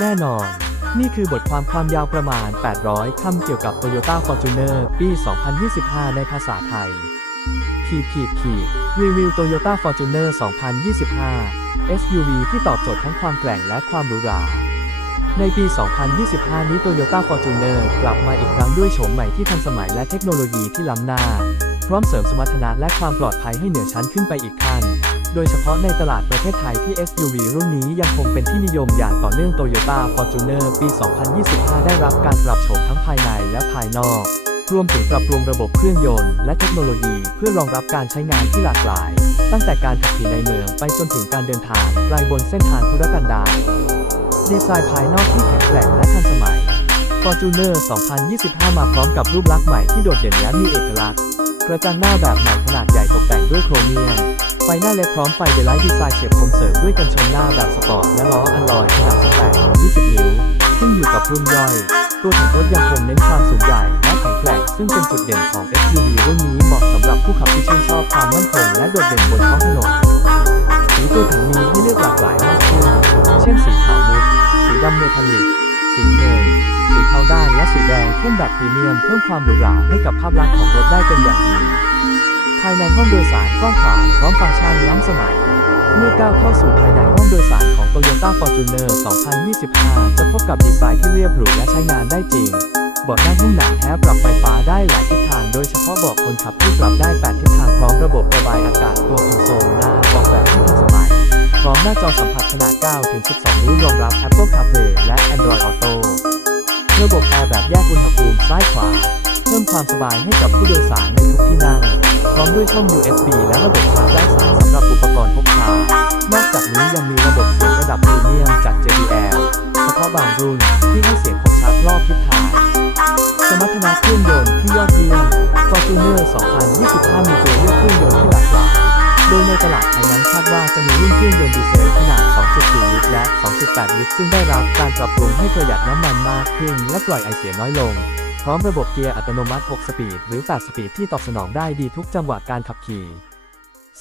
แน่นอน นี่คือบทความความยาวประมาณ 800 คำเกี่ยวกับ Toyota Fortuner ปี 2025 ในภาษาไทย ขีดขีดขีดรีวิว Toyota Fortuner 2025 SUV ที่ตอบโจทย์ทั้งความแกร่งและความหรูหรา ในปี 2025 นี้ Toyota Fortuner กลับมาอีกครั้งด้วยโฉมใหม่ที่ทันสมัยและเทคโนโลยีที่ล้ำหน้า ร้อมเสริมสมรรถนะและความปลอดภัยให้เหนือชั้นขึ้นไปอีกขั้น โดยเฉพาะในตลาดประเทศไทยที่ SUV รุ่นนี้ยังคงเป็นที่นิยมอย่างต่อเนื่อง Toyota Fortuner ปี 2025 ได้รับการปรับโฉมทั้งภายในและภายนอก รวมถึงปรับปรุงระบบเครื่องยนต์และเทคโนโลยีเพื่อรองรับการใช้งานที่หลากหลาย ตั้งแต่การขับขี่ในเมืองไปจนถึงการเดินทางไกลบนเส้นทางธุรกันดารดีไซน์ภายนอกที่แข็งแกร่งและทันสมัย Fortuner 2025 มาพร้อมกับรูปลักษณ์ใหม่ที่โดดเด่นและมีเอกลักษณ์ กระจังหน้าแบบใหม่ขนาดใหญ่ตกแต่งด้วยโครเมียม ไฟหน้าเล็กพร้อมไฟเดลไลท์ดีไซน์เฉียบคมเสริมด้วยกันชนหน้าแบบสปอร์ตและล้ออัลลอยขนาด18 20 นิ้ว ซึ่งอยู่กับรุ่นย่อย ตัวถังรถยังคงเน้นความสูงใหญ่และแข็งแกร่งซึ่งเป็นจุดเด่นของ SUV รุ่นนี้เหมาะสำหรับผู้ขับที่ชื่นชอบความมั่นคงและโดดเด่นบนท้องถนนสีตัวถังมีให้เลือกหลากหลายมากขึ้น เช่นสีขาวมุก สีดำเมทัลลิก สีเงิน สีแดงเข้มแบบพรีเมียมเพิ่มความหรูหราให้กับภาพลักษณ์ของรถได้เป็นอย่างดี ภายในห้องโดยสารกว้างขวางพร้อมฟังก์ชันล้ำสมัย เมื่อก้าวเข้าสู่ภายในห้องโดยสารของ Toyota Fortuner 2025 จะพบกับดีไซน์ที่เรียบหรูและใช้งานได้จริงเบาะนั่งหุ้มหนังแท้ปรับไฟฟ้าได้หลายทิศทางโดยเฉพาะเบาะคนขับที่ปรับได้ 8 ทิศทางพร้อมระบบระบายอากาศตัวคอนโซลหน้าออกแบบให้ทันสมัย พร้อมหน้าจอสัมผัสขนาด 9 ถึง 12 นิ้วรองรับ Apple CarPlay และ Android Auto ระบบแอร์แบบแยกอุณหภูมิซ้ายขวา เพิ่มความสบายให้กับผู้โดยสารในทุกที่นั่ง พร้อมด้วยช่อง USB และระบบชาร์จไร้สายสำหรับอุปกรณ์พกพา นอกจากนี้ยังมีระบบเสียงระดับพรีเมียมจาก JBL เฉพาะบางรุ่นที่ให้เสียงคมชัดรอบทิศทาง สมรรถนะเครื่องยนต์ที่ยอดเยี่ยม Fortuner 2025 มีตัวเลือกเครื่องยนต์ที่หลากหลาย โดยในตลาดไทยนั้นคาดว่าจะมีรุ่นเครื่องยนต์ดีเซลขนาด 2.4 ลิตรและ 2.8 ลิตร ซึ่งได้รับการปรับปรุงให้ประหยัดน้ำมันมากขึ้น และปล่อยไอเสียน้อยลง พร้อมระบบเกียร์อัตโนมัติ 6 สปีด หรือ 8 สปีดที่ตอบสนองได้ดีทุกจังหวะการขับขี่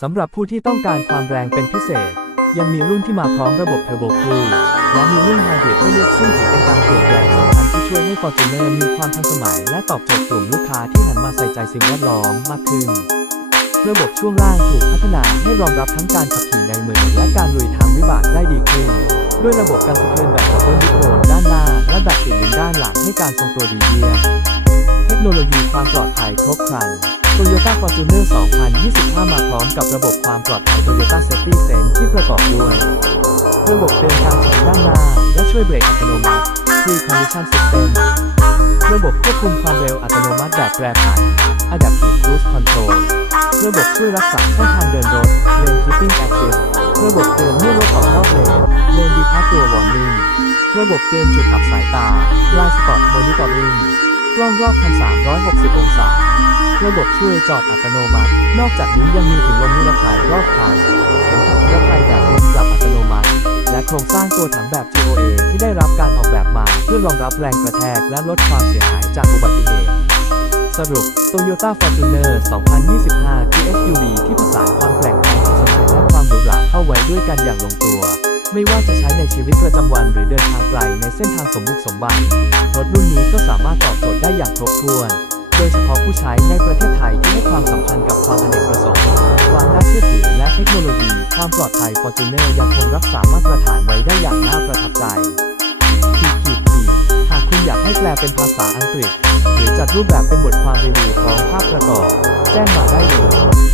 สำหรับผู้ที่ต้องการความแรงเป็นพิเศษ ยังมีรุ่นที่มาพร้อมระบบเทอร์โบคูลและมีรุ่นไฮบริดให้เลือกซึ่งถือเป็นการเปลี่ยนแปลงสำคัญที่ช่วยให้ Fortuner มีความทันสมัย และตอบโจทย์กลุ่มลูกค้าที่หันมาใส่ใจสิ่งแวดล้อมมากขึ้น ระบบช่วงล่างถูกพัฒนาให้รองรับทั้งการขับขี่ในเมืองและการลุยทางวิบากได้ดีขึ้น ด้วยระบบการสะเทือนแบบดับเบิลดิโคนด้านหน้า และแบบสี่ลิ้นด้านหลังให้การทรงตัวดีเยี่ยม เทคโนโลยีความปลอดภัยครบครัน Toyota Fortuner 2025 มาพร้อมกับระบบความปลอดภัย Toyota Safety Sense ที่ประกอบด้วย ระบบเตือนการชนด้านหน้า และช่วยเบรกอัตโนมัติ Pre-Condition System ระบบควบคุมความเร็วอัตโนมัติแบบแปรผัน Adaptive Cruise Control ระบบช่วยรักษาช่องทางเดินรถ Lane Keeping Assist ระบบเตือนเมื่อรถออกนอกเลน Lane Departure Warning ระบบเตือนจุดอับสายตา Blind Spot Monitoring กล้องรอบคัน360 องศา ระบบช่วยจอดอัตโนมัติ นอกจากนี้ยังมีถุงลมนิรภัยรอบคัน โครงสร้างตัวถังแบบ GOA ที่ได้รับการออกแบบมาเพื่อรองรับแรงกระแทกและลดความเสียหายจากอุบัติเหตุสรุป Toyota Fortuner 2025 คือ SUV ที่ผสานความแกร่งความทันสมัยและความหรูหราเข้าไว้ด้วยกันอย่างลงตัว ไม่ว่าจะใช้ในชีวิตประจำวันหรือเดินทางไกลในเส้นทางสมบุกสมบันรถรุ่นนี้ก็สามารถตอบโจทย์ได้อย่างครบถ้วน โดยเฉพาะผู้ใช้ในประเทศไทยที่ให้ความสำคัญกับความอเนกประสงค์ ความน่าเชื่อถือและเทคโนโลยี ความปลอดภัย Fortuner ยังคงรักษามาตรฐานไว้ได้อย่างน่าประทับใจขีดขีดขีดหากคุณอยากให้แปลเป็นภาษาอังกฤษ หรือจัดรูปแบบเป็นบทความรีวิวพร้อมภาพประกอบ แจ้งมาได้เลย